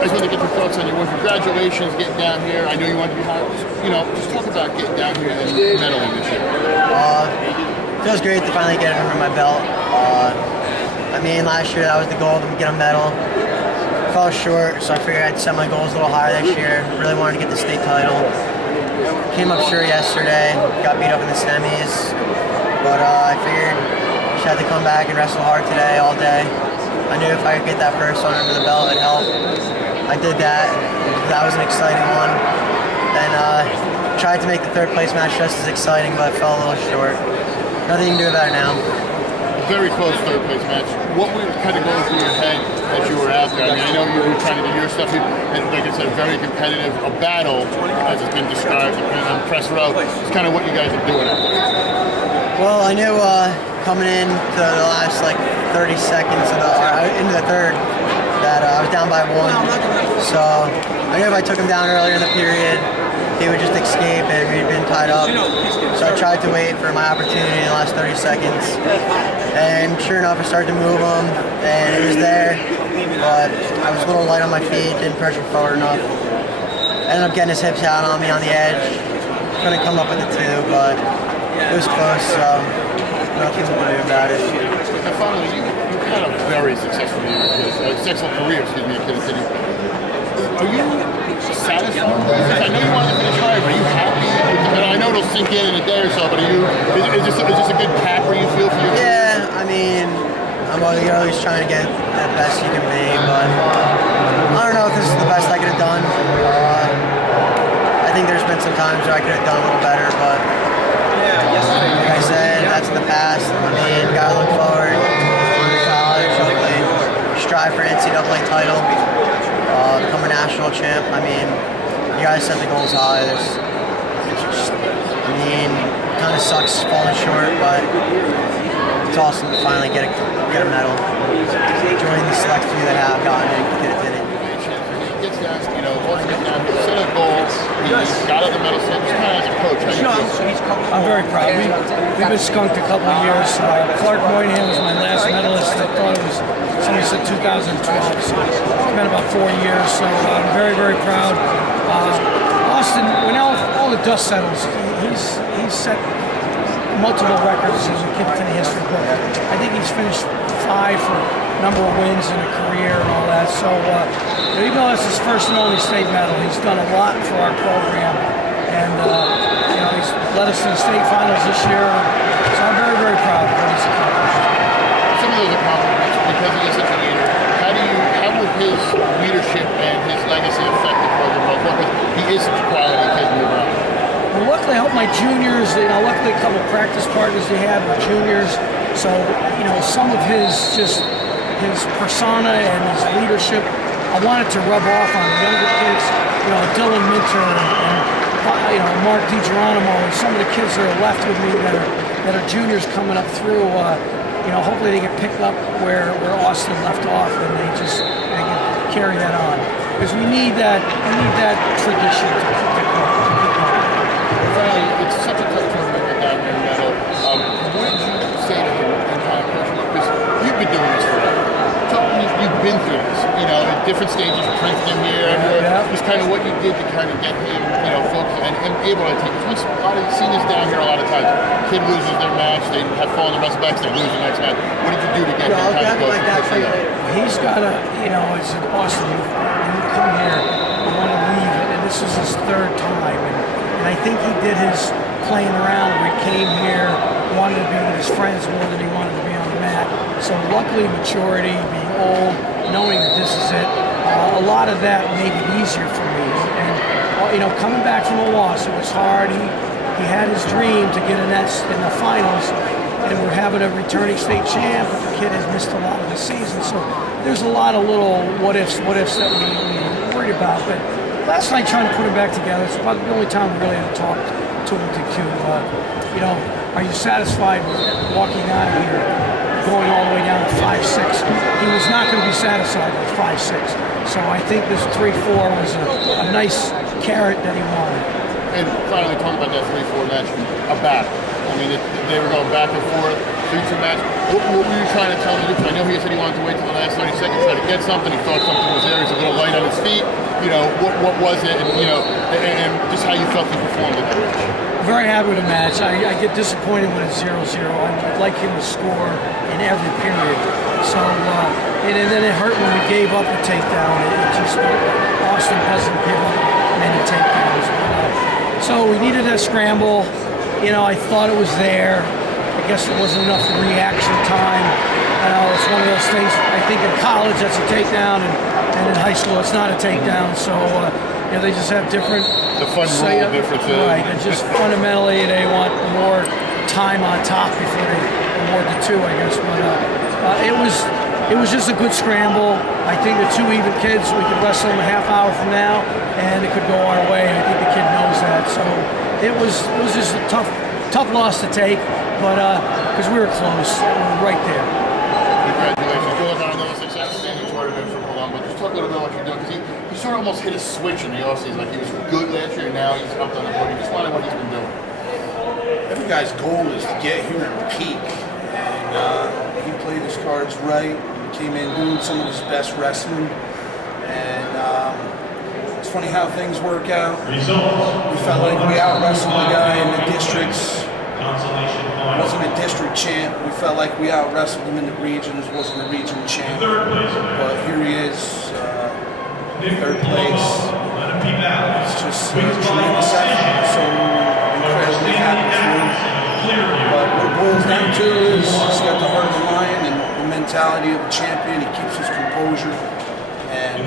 I just want to get your thoughts on your win. Congratulations getting down here. I know you want to be high. Just talk about getting down here and medaling this year. Feels great to finally get it under my belt. Last year that was the goal to get a medal. Fell short, so I figured I'd set my goals a little higher this year. Really wanted to get the state title. Came up short yesterday, got beat up in the semis, but I figured I just had to come back and wrestle hard today, all day. I knew if I could get that first one under the belt, it'd help. I did that. That was an exciting one. Then tried to make the third place match just as exciting, but fell a little short. Nothing you can do about it now. Very close third place match. What were kind of going through your head as you were out there? I know you were trying to do your stuff, and like I said, very competitive. A battle, as it's been described on press row, it's kind of what you guys are doing out there. Well, I knew coming in to the last 30 seconds into the third that I was down by 1. So I knew if I took him down earlier in the period, he would just escape and we'd been tied up. So I tried to wait for my opportunity in the last 30 seconds. And sure enough, I started to move him and it was there. But I was a little light on my feet, didn't pressure forward enough. Ended up getting his hips out on me on the edge. Couldn't come up with the 2, but it was close, so nothing to do about it. And finally, you had a very successful career, at Kansas City. Are you satisfied? I know you wanted to finish higher, but are you happy? I know it'll sink in a day or so, but is this a good cap where you feel for your career? Yeah, I'm always trying to get the best you can be, but I don't know if this is the best I could have done. I think there's been some times where I could have done a little better, but like I said, that's in the past. Gotta look forward to college, hopefully strive for NCAA title. Become a national champ. You guys set the goals high. Kind of sucks falling short, but it's awesome to finally get a medal. Join the select few that have gotten it, did it. He gets down, once he gets down, he set a goal. He got out the medal set. Just kind of as a coach, how do you feel? I'm very proud. We've been skunked a couple of years. Clark Moynihan was my last medalist. I thought it was, somebody said 2012. So it's been about 4 years. So I'm very, very proud. Austin, when all the dust settles, he's set multiple records in the Kidd history book. I think he's finished 5 for number of wins in a career and all that. So even though it's his first and only state medal, he's done a lot for our program. And he's led us to the state finals this year. So I'm very, very proud of what he's accomplished. Some of those accomplishments, because he is such a leader, how will his leadership and his legacy affect the program? Because he is such a quality kid to move around. Well, luckily I helped my juniors. Luckily a couple of practice partners they had were juniors. So, some of his persona and his leadership, I wanted to rub off on the younger kids. Dylan Minter and Mark DiGeronimo and some of the kids that are left with me that are juniors coming up through. Hopefully they get picked up where Austin left off and they can carry that on. Because we need that tradition to keep going. Finally, it's such a tough tournament to get down here in medal. What did you say to him in kind of coaching? Because you've been doing this forever. You've been through this, at different stages, Princeton here, just kind of what you did to kind of get him, focused and able to take this. I've seen this down here a lot of times. Kid loses their match, they have fallen the wrestle backs, they lose the next match. What did you do to get him kind of go through that? He's got to, it's awesome. When you come here, you want to leave it, and this is his 3rd time. And I think he did his playing around where he came here, wanted to be with his friends more than he wanted to be on the mat. So luckily maturity, being old, knowing that this is it, a lot of that made it easier for me. And coming back from a loss, it was hard. He had his dream to get in the finals, and we're having a returning state champ, but the kid has missed a lot of the season. So there's a lot of little what ifs that we worried about. But last night, trying to put him back together, it's about the only time we really had to talk to him to Q. Are you satisfied with walking out of here, going all the way down to 5'6"? He was not going to be satisfied with 5'6". So I think this 3-4 was a nice carrot that he wanted. And finally, talking about that 3-4 match, a battle. They were going back and forth. feature match. What were you trying to tell me? I know he said he wanted to wait till the last 30 seconds to try to get something. He thought something was there. He's a little light on his feet. You know, what was it? And, you know, and just how you felt he performed in that match. Very happy with the match. I get disappointed when it's 0-0. I'd like him to score in every period. So, and then it hurt when we gave up a takedown. It just, Austin doesn't give up many takedowns. So we needed a scramble. You know, I thought it was there. I guess there wasn't enough reaction time. It's one of those things. I think in college that's a takedown, and in high school it's not a takedown. So, you know, they just have different. The fun rule differences. Right, and just fundamentally they want more time on top before they award the 2, I guess. But it was just a good scramble. I think the 2 even kids, we could wrestle them a half hour from now, and it could go our way. And I think the kid knows that. So it was just a tough loss to take, but because we were close, we were right there. Congratulations. Good luck on another successful tournament for Columbus. Just talk a little bit about what you're doing, because he sort of almost hit a switch in the offseason. Like, he was good last year, and now he's up on the board. You just wonder what he's been doing. Every guy's goal is to get here and peak, and he played his cards right. He came in doing some of his best wrestling, and it's funny how things work out. We felt like we out-wrestled the guy in the districts. Wasn't a district champ. We felt like we out-wrestled him in the regions. Wasn't a region champ. But here he is, third place. It's just a tremendous effort. So incredibly happy for him. But what it boils down to is he's got the heart of a lion and the mentality of a champion. He keeps his composure. And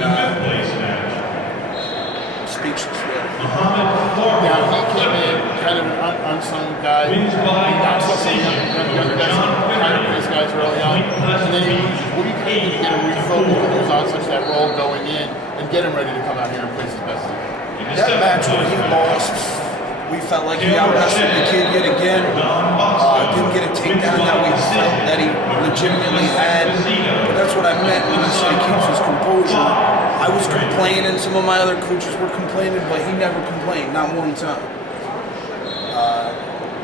speechless, really. Now, he came in kind of an unsung guy. He knocks off some younger guys, kind of these guys early on. And then he loses. What do you think to get him refocused when he was on such that role going in and get him ready to come out here and place his best team? That match where he lost, we felt like he out-wrestled the kid yet again. Didn't get a takedown that we felt that he legitimately had. But that's what I meant when I said he keeps his composure. I was complaining, some of my other coaches were complaining, but he never complained, not one time.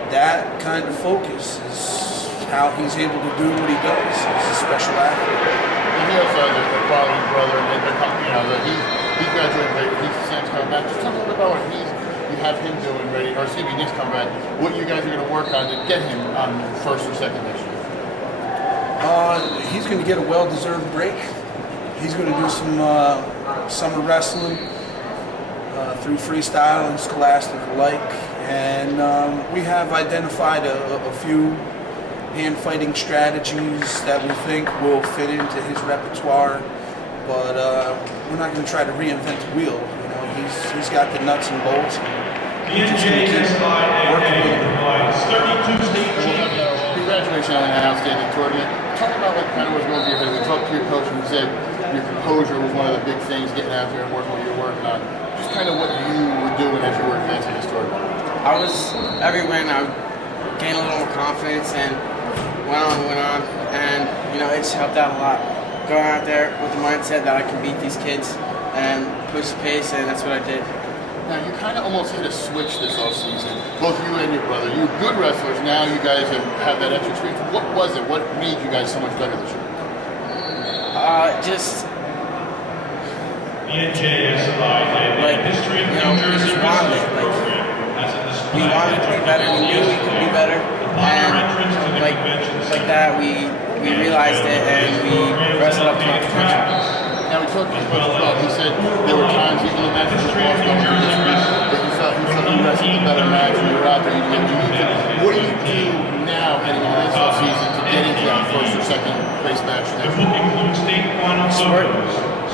That kind of focus is how he's able to do what he does. He's a special athlete. And he also has a quality brother, and they're coming, you know, he's graduated, he's Sam's coming back. Just talk a little bit about what you have him doing ready, or excuse me, next comeback, what you guys are going to work on to get him on first or second next year. He's going to get a well-deserved break. He's going to do some summer wrestling through freestyle and scholastic alike. And we have identified a few hand-fighting strategies that we think will fit into his repertoire. But we're not going to try to reinvent the wheel. You know, he's got the nuts and bolts. We're just going to keep working with him. Congratulations on an outstanding tournament. Talk about what kind of was going through your head. We talked to your coach and you said your composure was one of the big things, getting out there and working what you're working on. Just kind of what you were doing as you were advancing this tournament. I was every win. I gained a little more confidence and went on, and you know it just helped out a lot. Going out there with the mindset that I can beat these kids and push the pace, and that's what I did. Now, you kind of almost hit a switch this offseason, both you and your brother. You were good wrestlers. Now you guys have that extra experience. What was it? What made you guys so much better this year? Just the NJSIAA like, History of you know, New we Jersey just wanted it. Like, we wanted to be better. We knew we could be better, and like that, we realized it, and we wrestled up to our potential. Now, we talked to him as well. He said there were times, even the matches were lost going through this week, that you felt you wrestled a better match when you were out there. You didn't need to. What do you do now heading into this whole season to get into that first or second place match next week? Just work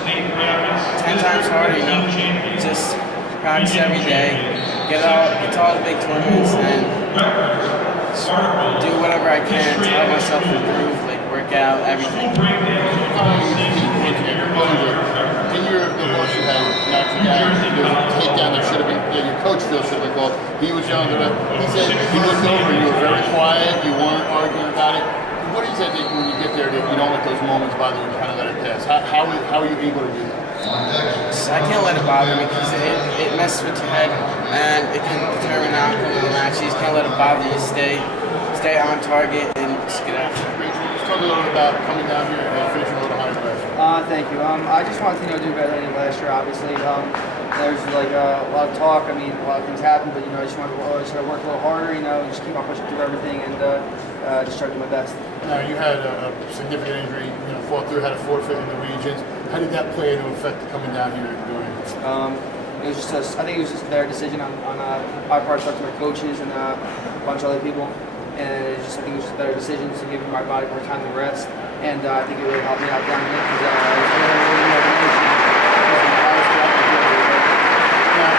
10 times harder, you know. Just practice every day. Get to all the big tournaments and do whatever I can to help myself improve, like work out, everything. In the loss you had, knocking down, there was a takedown that should have been, your coach feels should have been called. He was yelling at us. He said he looked over and you were very quiet, you weren't arguing about it. What is that that when you get there that you don't let those moments bother you and kind of let it pass? How are you able to do that? I can't let it bother me because it messes with your head and it can determine the outcome of the match. You just can't let it bother you. Stay on target and Let's get after it. Great. Just talk a little bit about coming down here and finishing a little higher class. Thank you. I just wanted to do better than last year. Obviously, there's like a lot of talk. I mean, a lot of things happen, but I just want to try to work a little harder. Just keep on pushing through everything and just try to do my best. Now you had a significant injury. Fought through, had a forfeit in the regions. How did that play into effect coming down here and doing it? It was just I think it was just their decision on my part. Talked to my coaches and a bunch of other people, and I think it was just their decisions to give my body more time to rest. And I think it really helped me out down here because I was really motivation. Now,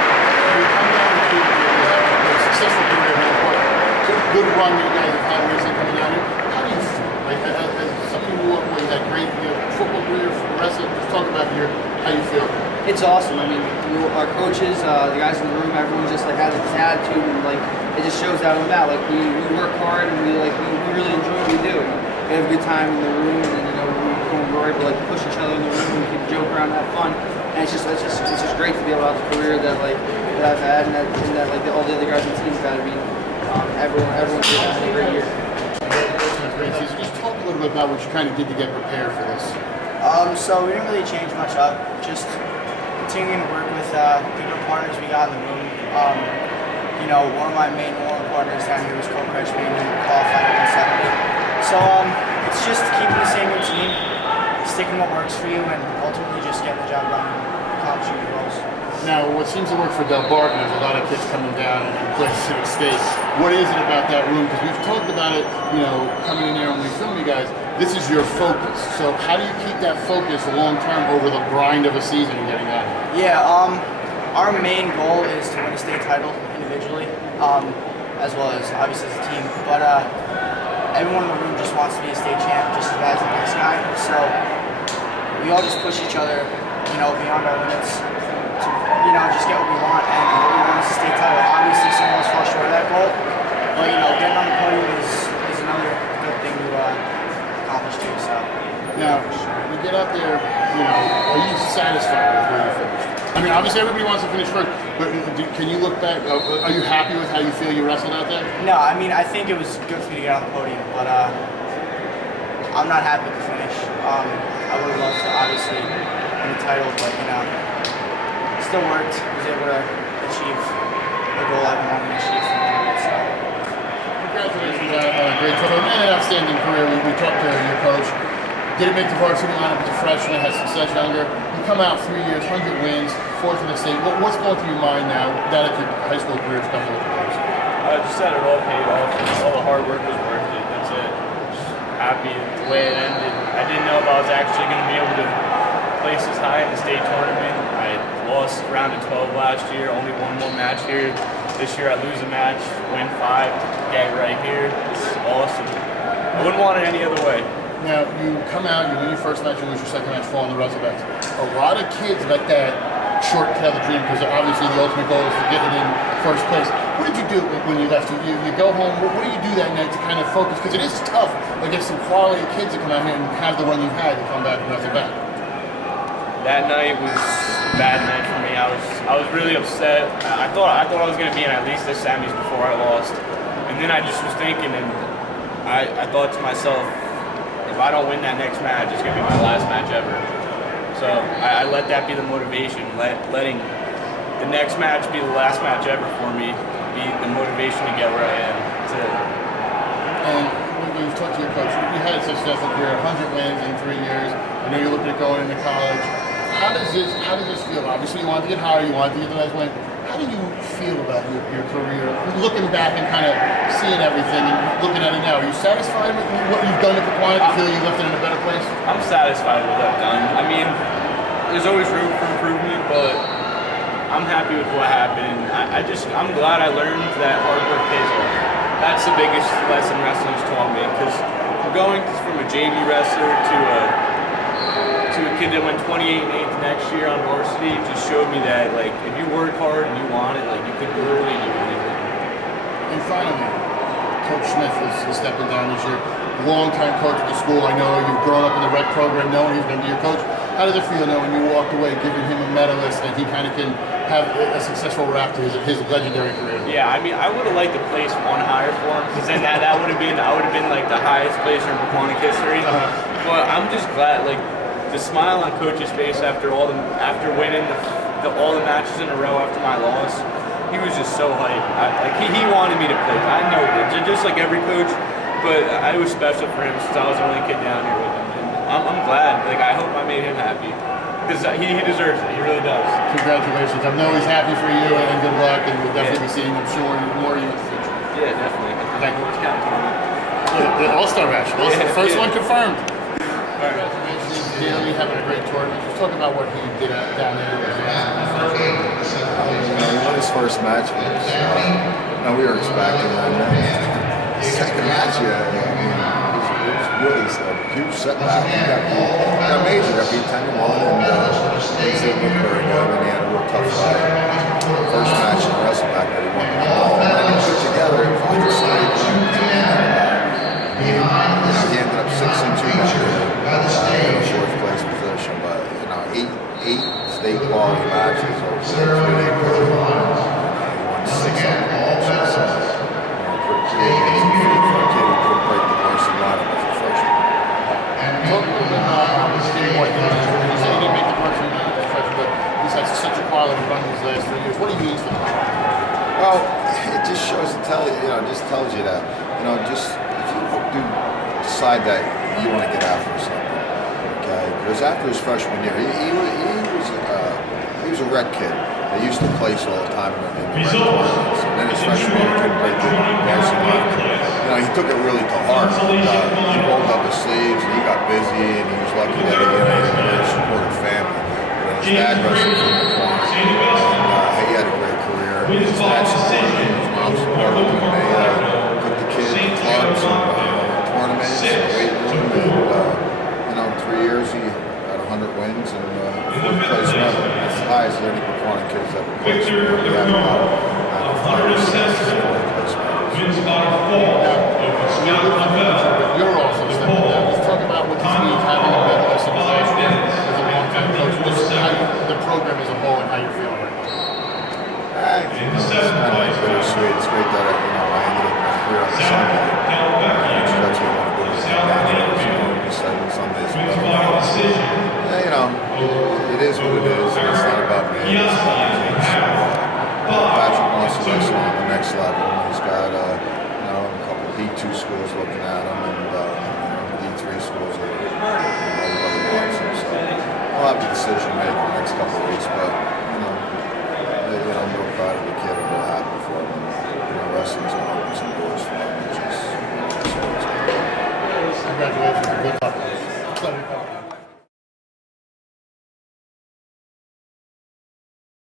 you come down here, you have a successful career here, good run you guys have had recently coming down here. How do you feel? Like, as somebody who had great football career, wrestling, just talk about how you feel. It's awesome. I mean, our coaches, the guys in the room, everyone just like has this attitude, and like it just shows that on that. Like we work hard and we really enjoy what we do. We have a good time in the room, and then we're able to like push each other in the room, and we can joke around, and have fun, and it's just great to be able to have the career that I've had, and that like all the other guys on the team's had. I mean, everyone's had a great year. Great season. Just talk a little bit about what you kind of did to get prepared for this. So we didn't really change much up. Just continuing to work with the good partners we got in the room. One of my main partners down here was Cole Crutchman, who qualified in 70. So it's just keeping the same routine, sticking what works for you, and ultimately just getting the job done and accomplishing your goals. Now, what seems to work for Del Barton is a lot of kids coming down and playing Civic State. What is it about that room? Because we've talked about it, coming in here when we film you guys. This is your focus. So how do you keep that focus long term over the grind of a season and getting out of it? Yeah, our main goal is to win a state title individually, as well as obviously as a team. But everyone in the room just wants to be a state champ just as bad as the next guy. So we all just push each other, beyond our limits to, just get what we want. And what we want is a state title. Obviously, some of us fall short of that goal, but getting on the podium is another good thing to accomplish too. So now, when you get out there, are you satisfied with where you finished? I mean, obviously everybody wants to finish first, but can you look back? Are you happy with how you feel you wrestled out there? No, I mean, I think it was good for me to get on the podium, but I'm not happy with the finish. I would have loved to obviously win the title, but still worked. Was able to achieve the goal I've been wanting to achieve from it. So. Congratulations on a great total and an outstanding career. We talked to your coach. Didn't make the varsity lineup as a freshman, had success younger. You come out 3 years, 100 wins, fourth in the state. What's going through your mind now that your high school career is coming with the pros? Just that it all paid off. All the hard work was worth it. That's it. Just happy the way it ended. I didn't know if I was actually going to be able to place as high in the state tournament. I lost round of 12 last year, only won one match here. This year I lose a match, win 5, get right here. It's awesome. I wouldn't want it any other way. Now, you come out, you win your first match, you lose your second match, fall on the Razorbacks. A lot of kids let that shortcut the dream because obviously the ultimate goal is to get it in first place. What did you do when you left? You go home, what do you do that night to kind of focus? Because it is tough against some quality kids that come out here and have the run you've had to come back and wrestle back. That night was a bad night for me. I was really upset. I thought I was going to be in at least the semis before I lost. And then I just was thinking, and I thought to myself, if I don't win that next match, it's going to be my last match ever. So I let that be the motivation, letting the next match be the last match ever for me, be the motivation to get where I am. That's it. And when you've talked to your coach, you had a successful career, 100 wins in 3 years. I know you're looking at going into college. How does this feel? Obviously, you want to get higher, you want to get the next win. How do you feel about your career, looking back and kind of seeing everything and looking at it now? Are you satisfied with what you've done at the Kiwanis? Do you feel you left it in a better place? I'm satisfied with what I've done. I mean, there's always room for improvement, but I'm happy with what happened. I'm glad I learned that hard work pays off. That's the biggest lesson wrestling's taught me, because going from a JV wrestler to a kid that went 28-8 next year on varsity just showed me that, like, if you work hard and you want it, like, you can literally do anything. And finally, Coach Smith is stepping down as your longtime coach at the school. I know you've grown up in the rec program, knowing he's going to be your coach. How does it feel knowing you walked away, giving him a medalist and he kind of can have a successful wrap to his legendary career? Yeah, I mean, I would have liked to place one higher for him because then that would have been, I would have been like the highest placer in Pequannock history. But I'm just glad, like, the smile on Coach's face after winning all the matches in a row after my loss. He was just so hyped. He wanted me to play. I know it, just like every coach, but it was special for him since I was the only kid down here with him. And I'm glad. Like, I hope I made him happy because he deserves it. He really does. Congratulations. I know he's happy for you and good luck, and we'll definitely be seeing him more of you in the future. Yeah, definitely. Thank you. It's counting on me. The All-Star match. First one confirmed. All right. Congratulations, Daly, having a great tournament. Just talk about what he did down there. He won his first match. We were expecting that. Second match, it was really a huge setback. He got major. Got beat 10-1, and things didn't look very good. And he had a real tough first match in the wrestle back that he won. And he put together and finally straight. He ended up 6-2 in a fourth place position, but eight state quality matches over 3-day period. He won 6 of them. For a kid who couldn't break the varsity lineup as a freshman. Talk a little bit about what he did. He said he didn't make the varsity lineup as a freshman, but he's had such a quality run these last 3 years. What do you mean for that? Well, it just shows to tell you, just tells you that, just if you do decide that you want to get after something, okay? Because after his freshman year, he was a rec kid. They used to place all the time in the rec tournaments. And then his freshman year, he couldn't break the varsity line. He took it really to heart. He rolled up his sleeves and he got busy, and he was lucky that he had a very supportive family. His dad wrestled from the corner, and he had a great career. His dad supported him, his mom supported him. They took the kid to clubs and tournaments and weight room, and in 3 years he had 100 wins and fourth place medal. That's the highest any Pequannock kid has ever placed. We had about 5 or 6 fourth place medals. You're also stepping down. Let's talk about what this means having a medalist in the last year as a long-time coach. The program as a whole and how you're feeling right now. It's kind of bittersweet. It's great that I ended up my career on Sunday. That's what I want to do. Sundays. It is what it is. And it's not about me. It's about the kids. Patrick wants to wrestle on the next level. He's got a couple D2 schools looking at him, and D3 schools. Everybody wants him. So I'll have the decision maker next